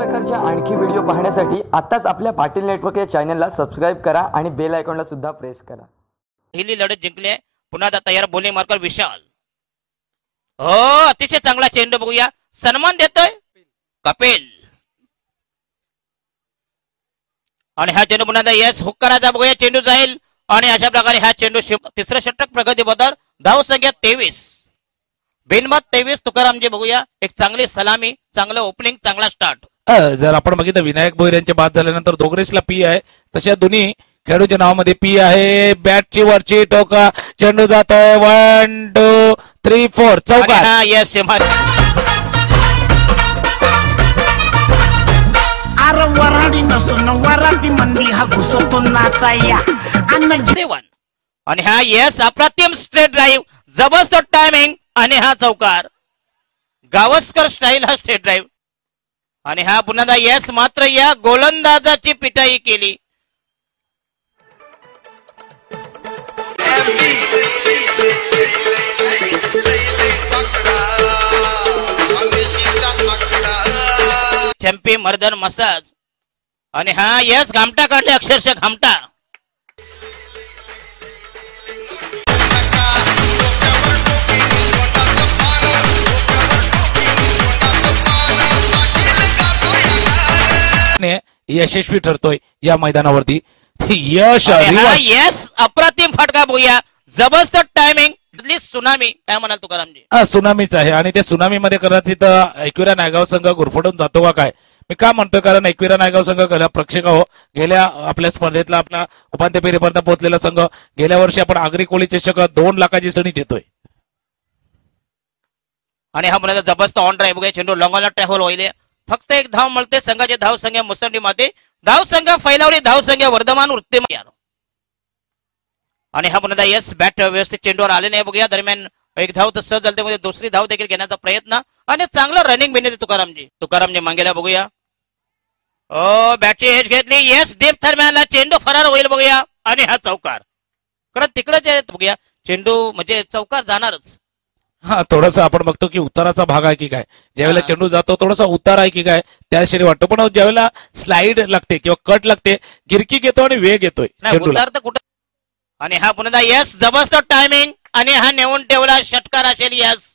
प्रकारच्या आणखी व्हिडिओ पाहण्यासाठी आताच आपल्या पाटील नेटवर्क या चॅनलला सबस्क्राइब करा आणि बेल आयकॉनला सुद्धा प्रेस करा। पहिली लढत जिंकली। पुन्हा तयार बॉलिंग मार्कर विशाल। हो अतिशय चांगला चेंडू बघूया, सन्मान देतोय कपिल। आणि हा चेंडू पुन्हा यस हुक करायचा बघूया, चेंडू जाईल आणि अशा प्रकारे हा चेंडू तिसरं षटक प्रगती बदल। धाव संख्या 23 बिनमत 23 तुकारामजी बघूया, एक चांगली सलामी, चांगलं ओपनिंग, चांगला स्टार्ट। जर आपण बघितलं विनायक भोईर यांचे बाद झाल्यानंतर दोगरेसला पी आहे, तशा दोन्ही खेळाडूच्या नावामध्ये पी आहे। बॅटची वरची टोका, चेंडू जातोय 1 2 3 4 चौकार। यस वराडी नसून वराडी मंदी हा घुसतो नाचाया आणि हा यस अप्रतिम स्ट्रेट ड्राईव्ह, जबरदस्त टायमिंग आणि हा चौकार। गावस्कर स्टाईल हा स्ट्रेट ड्राईव्ह आणि हा पुन्हा यस, मात्र या गोलंदाजाची पिटाई केली। चॅम्पी मर्दन मसाज आणि हा यस घामटा काढले, अक्षरशः घामटा। यशस्वी ठरतोय या मैदानावरती। यश यस अप्रतिम फटका बघूया, जबरदस्त टायमिंग, सुनामी काय म्हणाल तुकारामजी? सुनामीच आहे आणि त्या सुनामी मध्ये कदाचित एकविरा नायगाव संघ गुरफटून जातो का काय, मी का म्हणतोय, कारण एकविरा नायगाव संघ प्रेक्षक हो गेल्या आपल्या स्पर्धेतला आपला उपांत्य फेरीपर्यंत पोहोचलेला संघ। गेल्या वर्षी आपण आगरी कोळी चषक 2 लाखाची सणी देतोय आणि हा पुन्हा जबरदस्त ऑन ड्राईव्ह बघूया, चेंडू लॉंगॉला ट्रॅव्हल होईल। फक्त एक धाव मिळते संघाचे, धाव संख्या मुसंडी मध्ये, धाव संख्या फैलावली, धाव संख्या वर्धमान वृत्ती। आणि हा पुन्हा यस बॅट व्यवस्थित चेंडूवर आले नाही बघूया, दरम्यान एक धाव तर सहज झाली, दुसरी धाव देखील घेण्याचा प्रयत्न आणि चांगलं रनिंग बिने तुकारामजी मागेला बघूया। ओ बॅटची एज घेतली, यस डीप थर्मॅनला चेंडू फरार होईल बघूया आणि हा चौकार। कारण तिकडे बघूया चेंडू म्हणजे चौकार जाणारच। हा थोडासा आपण बघतो की उताराचा भाग आहे की काय, ज्यावेळेला चेंडू जातो थोडासा उतार आहे की काय त्या शरीर वाटतो, पण ज्यावेळेला स्लाइड लागते किंवा कट लागते गिरकी घेतो आणि वेग येतोय चेंडूला। आणि हा पुन्हा यस जबरदस्त टायमिंग आणि हा नेऊन ठेवला षटकार असेल यस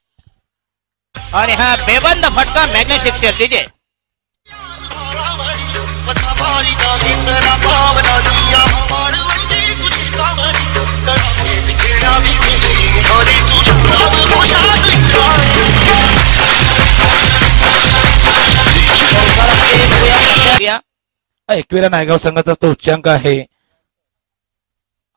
आणि हा बेबंद फटका magnetic sixer DJ. Ekvira Naigaon संघाचा तो उच्चांक आहे।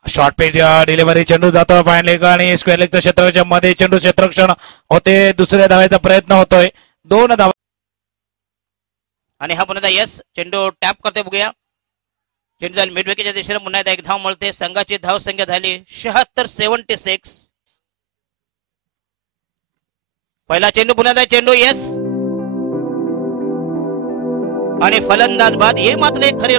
शॉर्ट पेज डिलिव्हरी, चेंडू जातो फाईन लेग आणि स्क्वेअर लेगच्या क्षेत्राच्या मध्ये चेंडू क्षेत्ररक्षण होते, दुसऱ्या धावाचा प्रयत्न होतोय, 2 धावा। आणि हा पुन्हा यस चेंडू टॅप करते बघूया, चेंडू झाली मिड विकेटच्या दिशेने, पुन्हा एकदा एक धाव मिळते, संघाची धाव संख्या झाली 76-76। पहिला चेंडू पुन्हा चेंडू यस आणि फलंदाज बाद, हे मात्र एक खरे